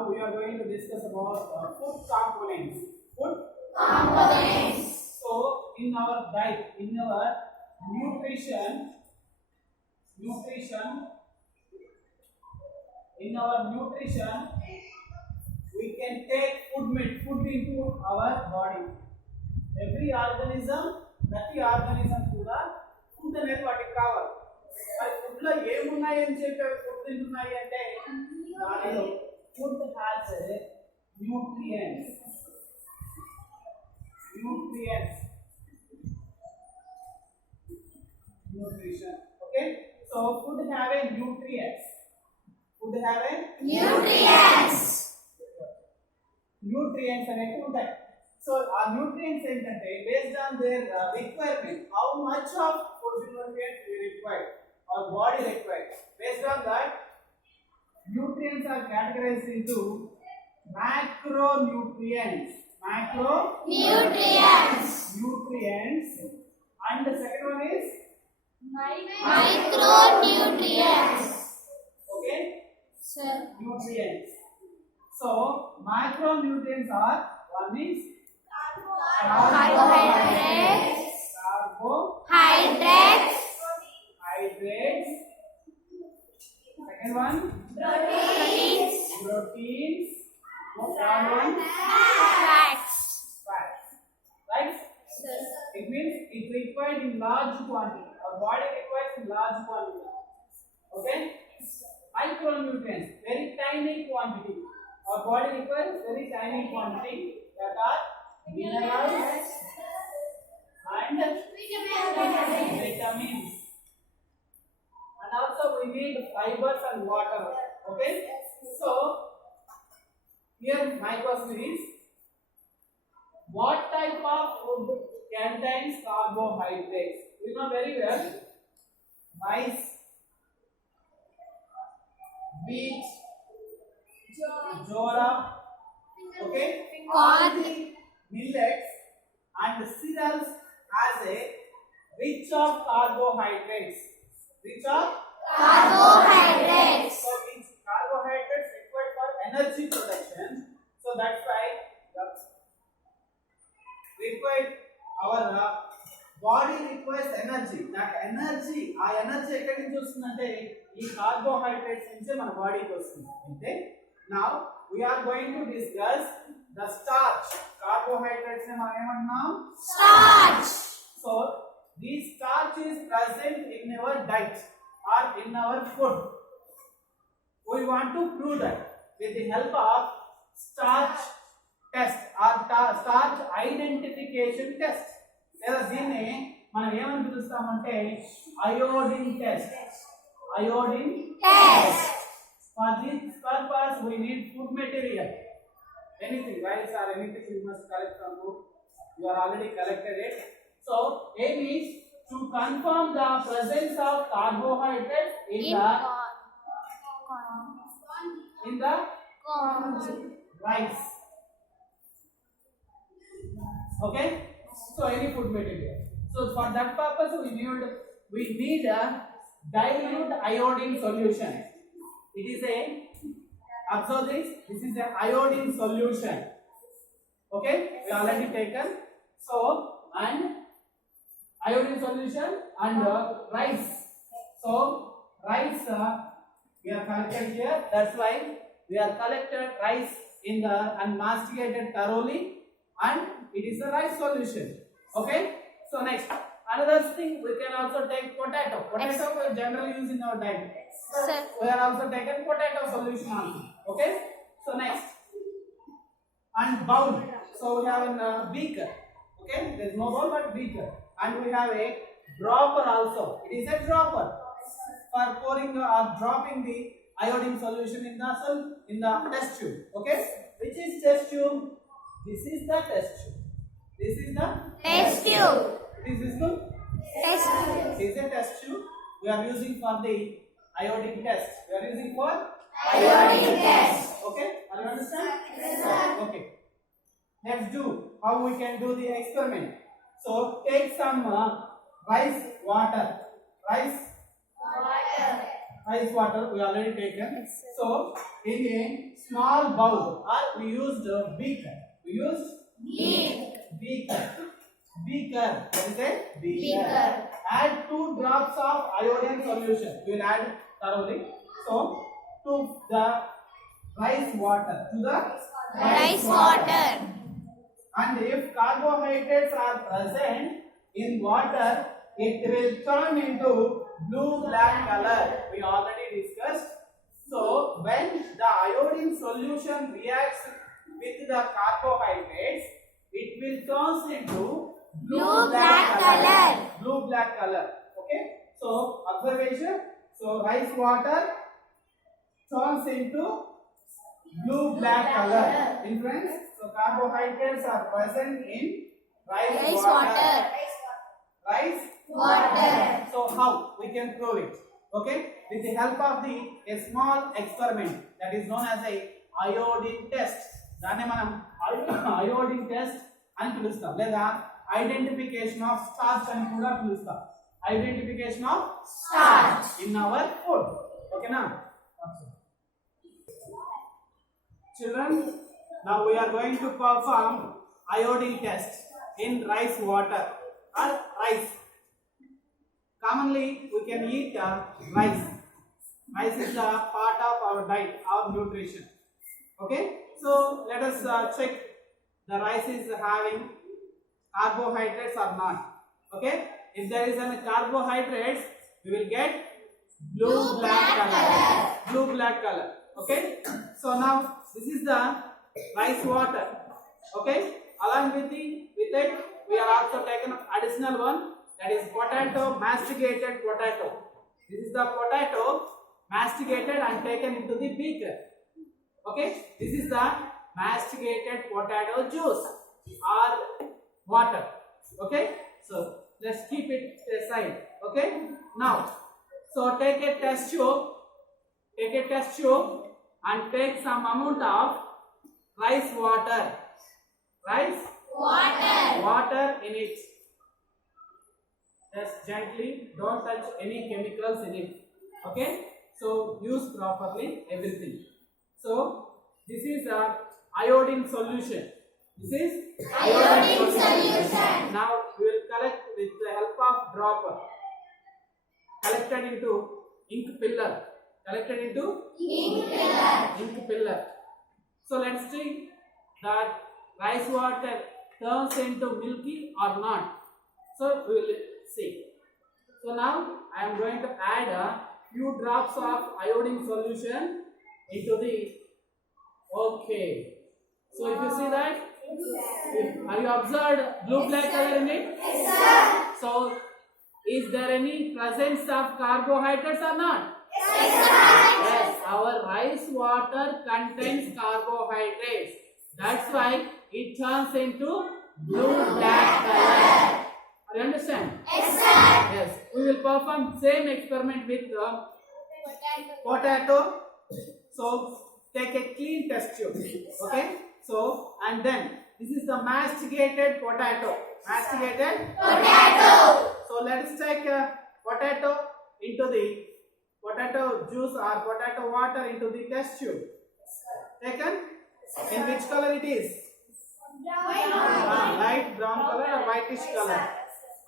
Now we are going to discuss about food components. Food Components. So in our diet, in our nutrition, we can take food into our body. Every organism, ప్రతి organism కూడా food అనేది వాటికి కావాలి. మరి food లో ఏమున్నాయి అని చెప్పి ఫుడ్ తింటున్నాయి అంటే దానిలో food has nutrients. Nutrition. Okay. So food have a nutrients. Nutrients అనేవి ఉంటాయి. So our nutrients ఏంటంటే based on their requirement, how much of food nutrients we require, our body requires. Based on that, nutrients are categorized into macronutrients. Nutrients. And the second one is Micronutrients. Okay. Sir. Nutrients. So macronutrients are one is Carbohydrates. Second one Proteins. Third one Fats. Right? Sir. It means it required in large quantity. Our body requires in large quantity. Okay? Micronutrients, very tiny quantity. Our body requires very tiny quantity, that are minerals and vitamins. And also we need fibers and water. Okay? So here my question is, what type of food contains carbohydrates? We know very well rice, wheat, jowar, okay, Corn, millets and cereals has a rich of carbohydrates. So it's carbohydrates required for energy production. So that's why our body requires energy. That energy, ఆ energy ఎక్కడి నుంచి వస్తుందంటే ఈ carbohydrates నుంచి మన బాడీకి వస్తుంది. అంటే now we are going to discuss the starch. Carbohydrates ని మనం ఏమంటున్నాం? starch. So this starch is present in our diet or in our food. We want to prove that with the help of starch test or starch identification test. లేదా దీన్ని మనం ఏమని పిలుస్తామంటే iodine test. For this purpose we need food material. Anything, rice or anything you must collect from food. You are already collected it. So aim is to confirm the presence of carbohydrates in the rice. Okay. So any food material. So for that purpose we need a dilute iodine solution. It is a, observe this is an iodine solution. Okay, we already taken. So and iodine solution and rice. So rice we are collected here. That's why we are collected rice in the and masticated thoroughly, and it is a rice solution. Okay. So next, another thing, we can also take potato. Potato we generally use in our diet. Sir. We are also taken potato solution also. Okay. So next, and bowl. So we have a beaker. Okay. There is no bowl but beaker, and we have a dropper also. It is a dropper for pouring or dropping the iodine solution in the test tube. Okay. Which is test tube? This is the test tube. This is the Test tube. Is this good? Test tube. This is a test tube we are using for the iodine test. We are using for Iodine test. Okay? Are you understand? Yes, sir. Okay. Let's do how we can do the experiment. So take some rice water. Rice water we already taken. So in a small bowl, or we used a beaker. We used beaker. Beaker. What is it? Beaker. Add 2 drops of iodine solution. We will add thoroughly. So to the rice water. To the Rice water. And if carbohydrates are present in water, it will turn into blue-black color. We already discussed. So when the iodine solution reacts with the carbohydrates, it will turn into Blue-black color. Blue-black color. Okay. So observation. So rice water turns into blue-black color. In friends, so carbohydrates are present in rice water. Rice Water. So how we can prove it? Okay, with the help of a small experiment that is known as a iodine test. దాన్ని మనం iodine test అని పిలుస్తాం, లేదా identification of starch అని కూడా పిలుస్తాం. Identification of Starch. In our food. ఓకేనా children? Now we are going to perform iodine test in rice water or rice. Commonly we can eat rice. Rice is a part of our diet, our nutrition. Okay, so let us check the rice is having carbohydrates or not. Okay, if there is any carbohydrates, we will get blue-black color. Blue-black color. Okay, so now this is the rice water. Okay, along with it we are also taken additional one, that is potato, masticated potato. This is the potato masticated and taken into the beaker. Okay, this is the masticated potato juice or water. Okay, so let's keep it aside. Okay, now so take a test tube and take some amount of rice water in it. Just gently, don't touch any chemicals in it. Okay, so use properly everything. So this is a iodine solution. This is Iodine solution. Now we will collect with the help of dropper. Collected into ink pillar. Ink pillar. So let's see that rice water turns into milky or not. So we will see. So now I am going to add a few drops of iodine solution into the. Okay. So if you see that, are you observed blue-black color in it? Yes, sir. So is there any presence of carbohydrates or not? Yes, sir. Yes, our rice water contains carbohydrates. That's why it turns into blue-black color. Are you understand? Yes, sir. Yes. We will perform same experiment with potato. So take a clean test tube. Okay. So and then this is the masticated potato. So let us take potato into the potato juice or potato water into the test tube. Taken? In which color it is? Light brown color or whitish color.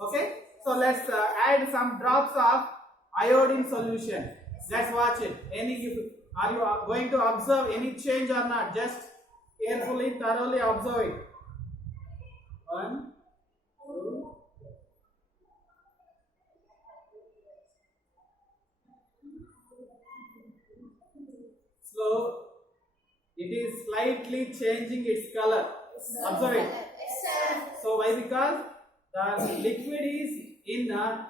Okay. So let's add some drops of iodine solution. Let's watch it. Are you going to observe any change or not? Just carefully, thoroughly observe it. 1, 2. So it is slightly changing its color. Observe it. So why? Because the liquid is in a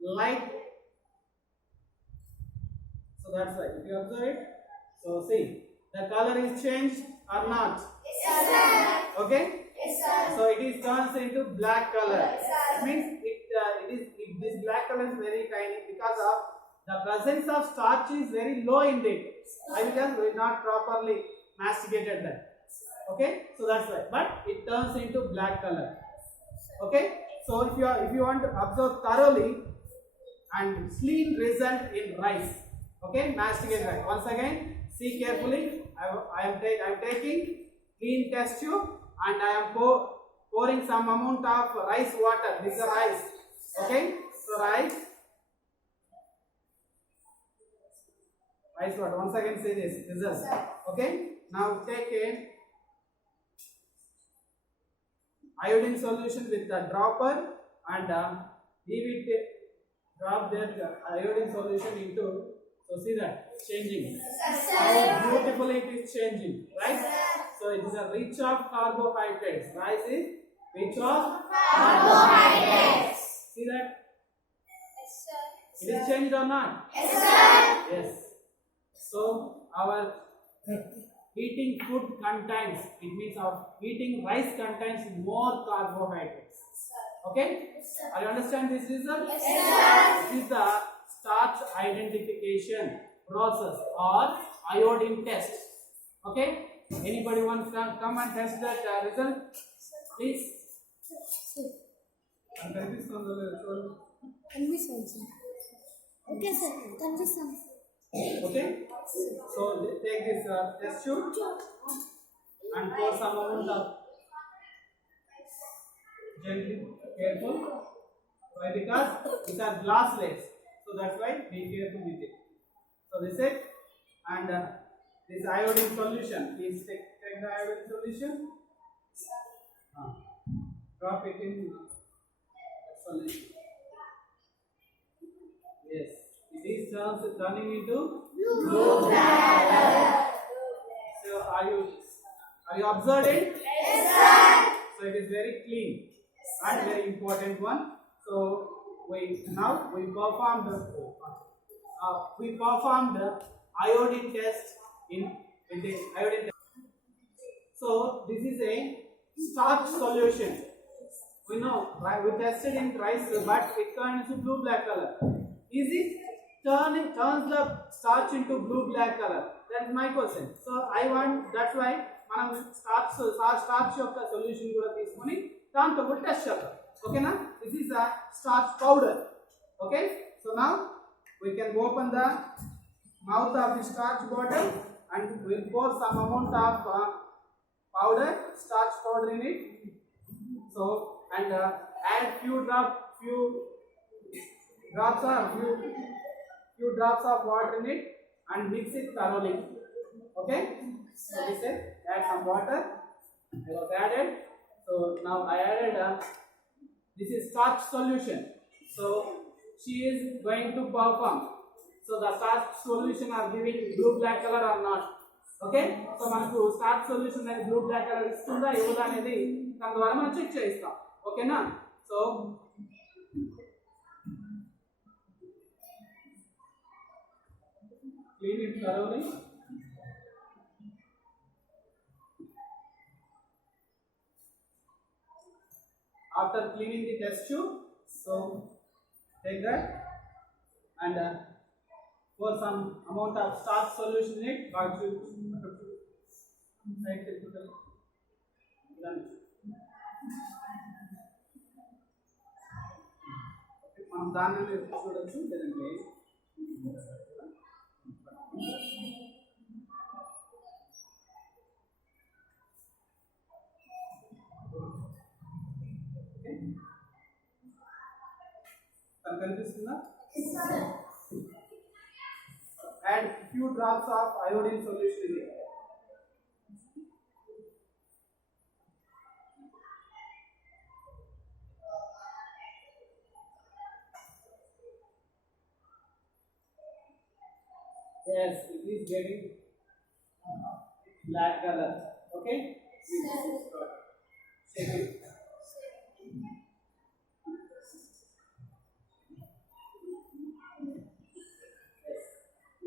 light. So that's why. If you observe it, so see the color is changed or not? Yes, sir. Okay. Yes, sir. So it is turns into black color. Yes, sir. It means this black color is very tiny because of the presence of starch is very low in it. Why? Because we not properly masticated that. Okay. So that's why. But it turns into black color. Okay. So if you want to observe thoroughly, and clean result in rice. Okay, masticated rice. Once again, see carefully. I am taking clean test tube and I am pouring some amount of rice water. This is the rice. Okay, so rice water. Once again, say this result. Okay, now take a iodine solution with the dropper and leave it. Drop that iodine solution into. So see that changing. How beautifully it is changing, right? So it is a rich of carbohydrates. Rice is rich of carbohydrates. See that? It is changed or not? Yes, sir. Yes. So our eating food contains, it means our eating rice contains more carbohydrates. Okay? Are you understand this result? Yes, sir. This is the starch identification process or iodine test. Okay? Anybody wants to come and test that result? Please. Okay, sir. Okay? So take this test tube and pour some amount of gently, careful. Why? Because these are glass legs. So that's why be careful with it. So this is and this iodine solution. Please take the iodine solution. Drop it in solution. Yes, it is turning into blue black color. So are you observing? Yes, sir. So it is very clean and very important one. So we performed the iodine test in the iodine test. So this is a starch solution. We know, right? We tested in rice, but it turns into blue black color. Is it turns the starch into blue black color? That is my question. So I want, that's why మనం starch యొక్క solution కూడా తీసుకొని దాంతో కూడా test చేద్దాం. ఓకేనా? This is a starch powder. Okay? So now we can open the mouth of the starch bottle and we will pour some amount of powder, starch powder in it. So and add few drops of water in it and mix it thoroughly. Okay? So we said add some water. It was added. So now I added this is starch solution. So she is going to perform. So the starch solution are giving blue black color or not? Okay? So మనకు starch solution అనేది blue black color ఇస్తుందా ఇవ్వదా అనేది దాని ద్వారా మనం check చేస్తాం. ఓకేనా? So clean it thoroughly. After cleaning the test tube, so take that and pour some amount of starch solution in it. మనం దాన్ని చూడొచ్చు లేదంటే కనిపిస్తుందా? Add few drops of iodine solution in it. Yes, it is getting black color. Okay? Shake it.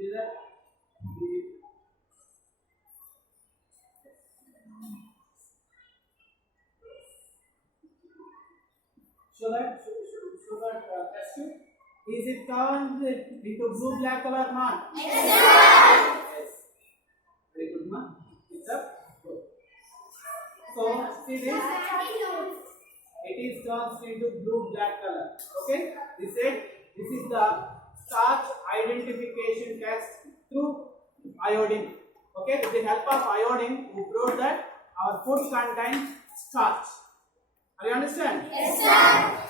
Is that? Show that test tube. Is it turned into blue black color or not? Yes, sir. Yes. Very good, ma. It's up. Good. So see this. It is turned into blue black color. Okay. This This is the starch identification test through iodine. Okay, with the help of iodine, we proved that our food contains starch. Are you understand? Yes, sir.